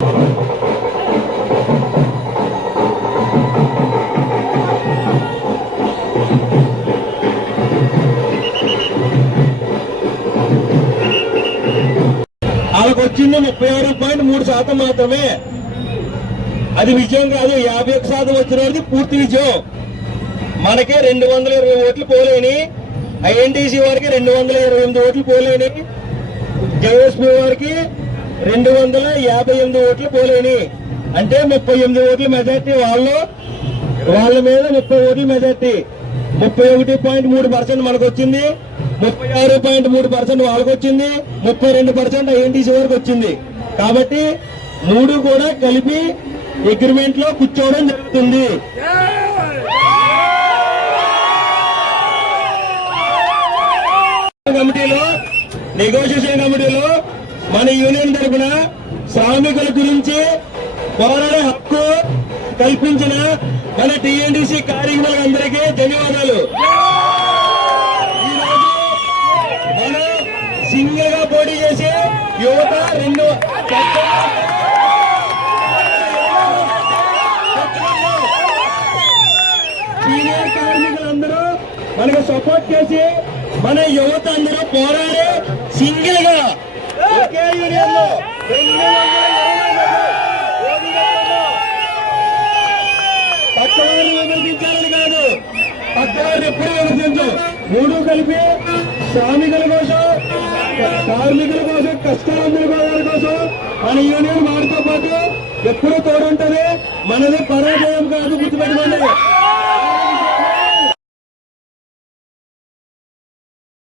వాళ్ళకి వచ్చింది 36.3% మాత్రమే. అది విజయం కాదు. 51% వచ్చినది పూర్తి విజయం. మనకే 220 ఓట్లు పోలేని, ఐఎన్టీసీ వారికి 228 ఓట్లు పోలేని, జేఎస్పీ వారికి 258 ఓట్లు పోలేని. అంటే 38 ఓట్ల మెజార్టీ వాళ్ళ మీద 30 ఓట్ల మెజార్టీ. 31.3% మనకు వచ్చింది, 36.3% వాళ్ళకి వచ్చింది, 32% ఐఎన్టీసీ వారికి వచ్చింది. కాబట్టి 3 కూడా కలిపి అగ్రిమెంట్ లో కూర్చోవడం జరుగుతుంది. కమిటీలో, నెగోషియేషన్ కమిటీలో మన యూనియన్ తరఫున శ్రామికుల గురించి పోరాడే హక్కు కల్పించిన మన టీఎన్టీసీ కార్యక్రమాలందరికీ ధన్యవాదాలు. ఈరోజు మనం సింగిల్ గా పోటీ చేసి యువత సీనియర్ కార్మికులందరూ మనకు సపోర్ట్ చేసి మన యువత అందరూ పోరాడి సింగిల్ గా ఒకే యూనియన్ లో పక్కవారిని విమర్శించాలని కాదు, పక్కవారిని ఎప్పుడూ విమర్శించు. 3 కలిపి శ్రామికుల కోసం, కార్మికుల కోసం, కష్టాలందరి కోసం మన యూనియన్ వారితో పాటు ఎప్పుడూ తోడుంటది. మనది పరాజయం కాదు, గుర్తుపెట్టుకోండి.